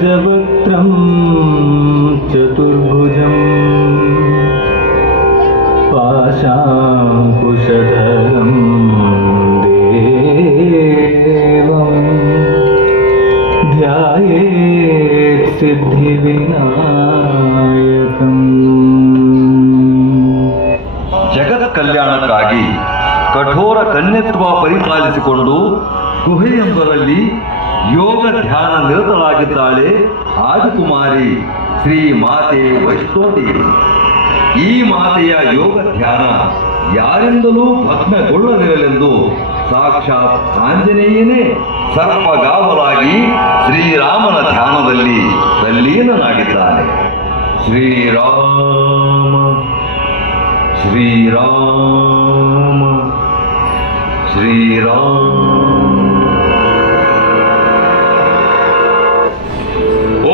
गजवक्त्रं चतुर्भुजं पाशाङ्कुशधरं देवं ध्यायेत् सिद्धिविनायकम्। ಜಗದ ಕಲ್ಯಾಣಕ್ಕಾಗಿ ಕಠೋರ ಕನ್ಯತ್ವ ಪರಿಪಾಲಿಸಿಕೊಂಡು ಗುಹೆಯೊಂದರಲ್ಲಿ ಯೋಗ ಧ್ಯಾನ ನಿರತರಾಗಿದ್ದಾಳೆ ಆದಿಕುಮಾರಿ ಶ್ರೀ ಮಾತೆ ವೈಷ್ಣೋದೇವಿ. ಈ ಮಾತೆಯ ಯೋಗ ಧ್ಯಾನ ಯಾರಿಂದಲೂ ಭಗ್ನಗೊಳ್ಳದಿರಲೆಂದು ಸಾಕ್ಷಾತ್ ಆಂಜನೇಯನೇ ಸರ್ಪಗಾವಲಾಗಿ ಶ್ರೀರಾಮನ ಧ್ಯಾನದಲ್ಲಿ ತಲ್ಲೀನನಾಗಿದ್ದಾನೆ. ಶ್ರೀರಾಮ ಶ್ರೀರಾಮ ಶ್ರೀರಾಮ.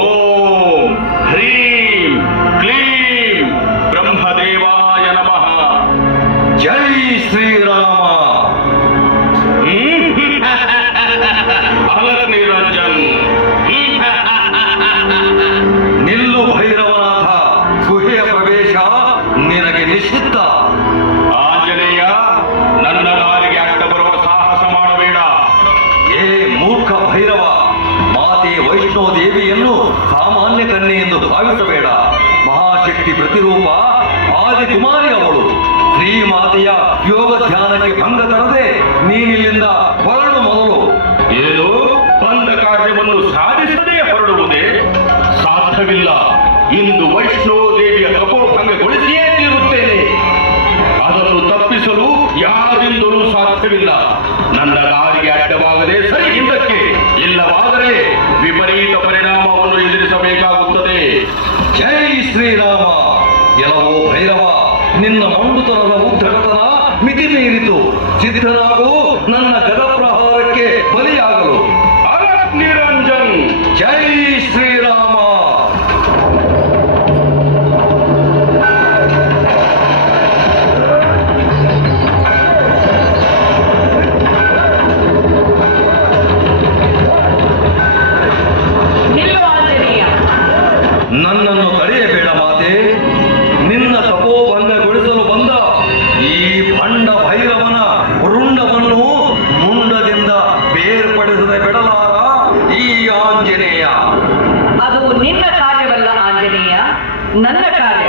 ಓಂ ಹ್ರೀಂ ಕ್ಲೀಂ ಬ್ರಹ್ಮದೇವಾಯ ನಮಃ. ಜೈ ಶ್ರೀರಾಮ. ಅಲರ್ ನಿರಂಜನ್. ನಿಲ್ಲು ಭೈರವನಾಥ, ಗುಹೆಯ ಪ್ರವೇಶ ನಿನಗೆ ನಿಷಿದ್ಧ. ಆಂಜನೇಯ, ನನ್ನ ದಾರಿಗೆ ಅಡ್ಡ ಬರುವ ಸಾಹಸ ಮಾಡಬೇಡ. ಏ ಮೂರ್ಖ ಭೈರವ, ಮಾತೆ ವೈಷ್ಣೋದೇವಿಯನ್ನು ಸಾಮಾನ್ಯ ಕನ್ಯೆ ಎಂದು ಭಾವಿಸಬೇಡ. ಮಹಾಶಕ್ತಿ ಪ್ರತಿರೂಪ ಆದಿಕುಮಾರಿ ಅವಳು. ಶ್ರೀಮಾತೆಯ ಯೋಗ ಧ್ಯಾನಕ್ಕೆ ಭಂಗ ತರದೆ ನೀನಿಲ್ಲಿಂದ ಹೊರಡು ಮೊದಲು. ಏನು ಬಂದ ಕಾರ್ಯವನ್ನು ಸಾಧಿಸದೇ ಹೊರಡುವುದೇ? ಸಾಧ್ಯವಿಲ್ಲ. ಇಂದು ವೈಷ್ಣೋದೇವಿಯ ತಪೋಭಂಗಗೊಳಿಸಿಯೇ ತೀರುತ್ತೇನೆ. ಅದನ್ನು ತಪ್ಪಿಸಲು ಯಾರಿಂದಲೂ ಸಾಧ್ಯವಿಲ್ಲ. ನನ್ನ ದಾರಿಗೆ ಅಡ್ಡವಾಗದೆ ಸರಿ ಹಿಂದಕ್ಕೆ, ಇಲ್ಲವಾದರೆ ವಿಪರೀತ ಪರಿಣಾಮವನ್ನು ಎದುರಿಸಬೇಕಾಗುತ್ತದೆ. ಜೈ ಶ್ರೀರಾಮ. ಎಲ್ಲವೋ ಭೈರವ, ನಿನ್ನ ಮಂಡುತನದ ಉದ್ಧಟತನ ಮಿತಿ ಮೀರಿತು. ಸಿದ್ಧನಾಗು ನನ್ನ ಗದ ಪ್ರಹಾರಕ್ಕೆ ಬಲಿಯಾಗಲು. ಅಲಕ್ ನಿರಂಜನ್. ಜೈ ಶ್ರೀರಾಮ. ನನ್ನನ್ನು ತಡೆಯಬೇಡ ಮಾತೆ. ನಿನ್ನ ತಪೋಭಂಗಗೊಳಿಸಲು ಬಂದ ಈ ಭಂಡ ಭೈರವನ ರುಂಡವನ್ನು ಮುಂಡದಿಂದ ಬೇರ್ಪಡಿಸದೆ ಬಿಡಲಾರ ಈ ಆಂಜನೇಯ. ಅದು ನಿನ್ನ ಕಾರ್ಯವಲ್ಲ ಆಂಜನೇಯ, ನನ್ನ ಕಾರ್ಯ.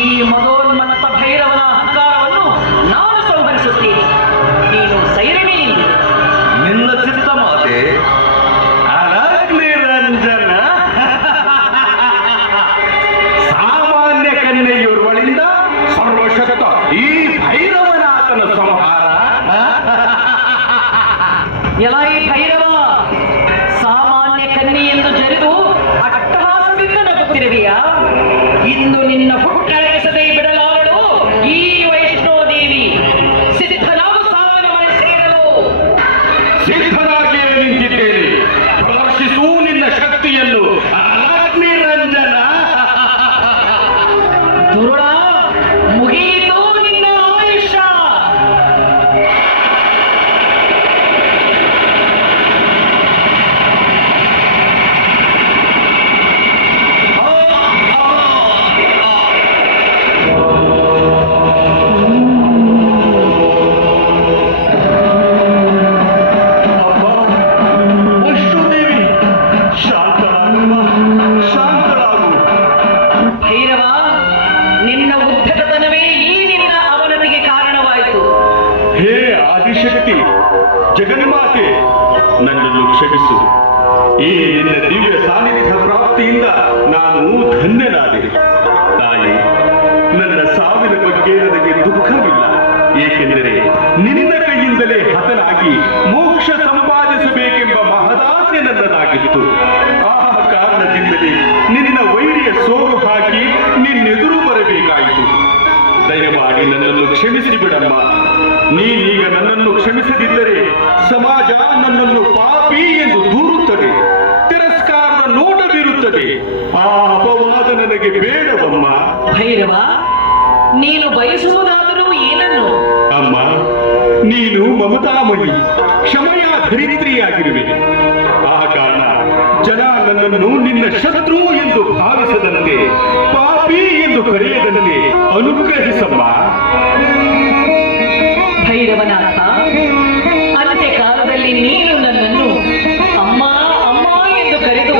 ಈ ಮದೋನ್ಮತ್ತ ಭೈರವನ ಅಹಂಕಾರವನ್ನು ನಾನು ಸಂಹರಿಸುತ್ತೇನೆ. ನೀನು ಸೈರಣಿ. ನಿನ್ನ ಚಿತ್ತ ಮಾತೆ. ಅಲಕ್ ನಿರಂಜನ. ಸಾಮಾನ್ಯ ಕನ್ಯೆಯುರ್ವಳಿಂದ ಸರ್ವಶಕ್ತ ಈ ಭೈರವನಾಥನ ಸಂಹಾರ. ಎಲ್ಲ ಈ ಭೈರವ, ಸಾಮಾನ್ಯ ಕನ್ಯೆ ಎಂದು ಜರಿದು ಅಟ್ಟಹಾಸದಿಂದ ನಗುತ್ತಿರುವೆಯಾ? ಇಂದು ನಿನ್ನ ಹುಟ್ಟಡಗಿಸದೆ ಬಿಡಲಾರಳು ಈ ವೈಷ್ಣೋದೇವಿ. ಸಿದ್ಧನಾಗು ಸಾವಿನ ಮನೆ ಸೇರಲು. ಸಿದ್ಧನಾಗಿಯೇ ನಿಂತಿದ್ದೇನೆ. ಪ್ರದರ್ಶಿಸು ನಿನ್ನ ಶಕ್ತಿಯನ್ನು. ಅಲಕ್ ನಿರಂಜನ. ದುರುಳ, ಮುಗಿಯಿತು ನಿನ್ನ ಆಯುಷ್ಯ. ವೈಷ್ಣೋದೇವಿ, ಶಾಂತರಾಗಮ್ಮ, ಶಾಂತರಾಗು. ಭೈರವ, ನಿನ್ನ ಉದ್ಧತತನವೇ ಈ ನಿನ್ನ ಅವನತಿಗೆ ಕಾರಣವಾಯಿತು. ಹೇ ಆದಿಶಕ್ತಿ, ಜಗನ್ಮಾತೆ, ನನ್ನನ್ನು ಕ್ಷಮಿಸು. ಈ ನಿನ್ನ ದಿವ್ಯ ಸಾನ್ನಿಧ್ಯ ಪ್ರಾಪ್ತಿಯಿಂದ ನಾನು ಧನ್ಯನಾದೆ. ತಾಯಿ, ನನ್ನ ಸಾವಿನ ಬಗ್ಗೆ ನನಗೆ ದುಃಖವಿಲ್ಲ. ಏಕೆಂದರೆ ನಿನ್ನ ಕೈಯಿಂದಲೇ ಹತನಾಗಿ ಮೋಕ್ಷ ಸಂಪಾದಿಸಬೇಕೆಂಬ ಮಹದಾಸೆ ನನ್ನದಾಗಿತ್ತು. ಆ ಕಾರಣದಿಂದಲೇ ನಿನ್ನ ವೈರಿಯ ಸೋಗು ಹಾಕಿ ನಿನ್ನೆದುರು ಬರಬೇಕಾಯಿತು. ದಯಮಾಡಿ ನನ್ನನ್ನು ಕ್ಷಮಿಸಿ ಬಿಡಮ್ಮ. ನೀನೀಗ ನನ್ನನ್ನು ಕ್ಷಮಿಸದಿದ್ದರೆ ಸಮಾಜ ನನ್ನನ್ನು ಪಾಪಿ ಎಂದು ದೂರುತ್ತದೆ, ತಿರಸ್ಕಾರದ ನೋಟ ಬೀರುತ್ತದೆ. ಆ ಅಪವಾದ ನನಗೆ ಬೇಡವಮ್ಮ. ಭೈರವ, ನೀನು ಬಯಸುವುದಾದರೂ ಏನನ್ನು? ಅಮ್ಮ, ನೀನು ಮಮತಾಮಯಿ, ಕ್ಷಮೆಯ ಧರಿತ್ರಿಯಾಗಿರುವೆ. ಆ ಕಾರಣ ಜನ ನನ್ನನ್ನು ನಿನ್ನ ಶತ್ರು ಎಂದು ಭಾವಿಸದಂತೆ, ಪಾಪಿ ಎಂದು ಕರೆಯದಂತೆ ಅನುಗ್ರಹಿಸಮ್ಮ. ಭೈರವನಾಥ, ಅಂತ್ಯಕಾಲದಲ್ಲಿ ನೀನು ನನ್ನನ್ನು ಅಮ್ಮ ಅಮ್ಮ ಎಂದು ಕರೆದು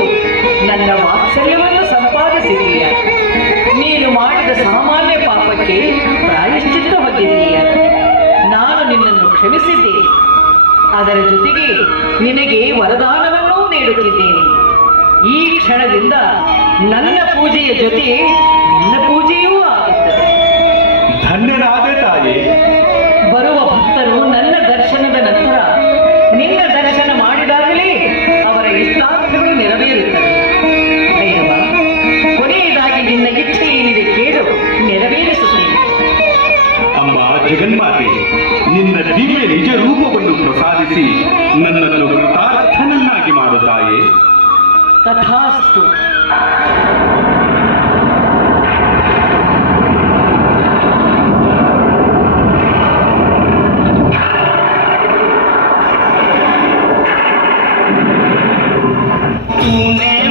ನನ್ನ ವಾತ್ಸಲ್ಯವನ್ನು ಸಂಪಾದಿಸಿದೀಯ. ನೀನು ಮಾಡಿದ ಸಾಮಾನ್ಯ ಪಾಪಕ್ಕೆ ಪ್ರಾಯಶ್ಚಿತ್ತ ಹೊಂದಿದೀಯ. ನಾನು ನಿನ್ನನ್ನು ಕ್ಷಮಿಸಿದ್ದೇನೆ. ಅದರ ಜೊತೆಗೆ ನಿನಗೆ ವರದಾನವನ್ನೂ ನೀಡುತ್ತಿದ್ದೇನೆ. ಈ ಕ್ಷಣದಿಂದ ನನ್ನ ಪೂಜೆಯ ಜೊತೆ ನಿನ್ನ ಪೂಜೆಯೂ ಆಗುತ್ತದೆ. ಧನ್ಯನಾದೆ ತಾಯಿ. ಬರುವ ಭಕ್ತರು ನನ್ನ ದರ್ಶನದ ನಂತರ ನಿನ್ನ ದರ್ಶನ ಮಾಡಿದಾಗಲೇ ಅವರ ಇಷ್ಟಾರ್ಥಗಳು ನೆರವೇರುತ್ತವೆ. ಭೈರವ, ಕೊನೆಯದಾಗಿ ನಿನ್ನ ಇಚ್ಛೆ ಏನಿದೆ ಕೇಳು, ನೆರವೇರಿಸುತ್ತೇನೆ. ಅಮ್ಮ ಜಗನ್ಮಾತೆ, ನಿನ್ನ ದಿವ್ಯ ನಿಜ ರೂಪವನ್ನು ಪ್ರಸಾದಿಸಿ ನನ್ನನ್ನು ಕೃತಾರ್ಥನನ್ನಾಗಿ ಮಾಡು ತಾಯೇ. ತಥಾಸ್ತು. तूने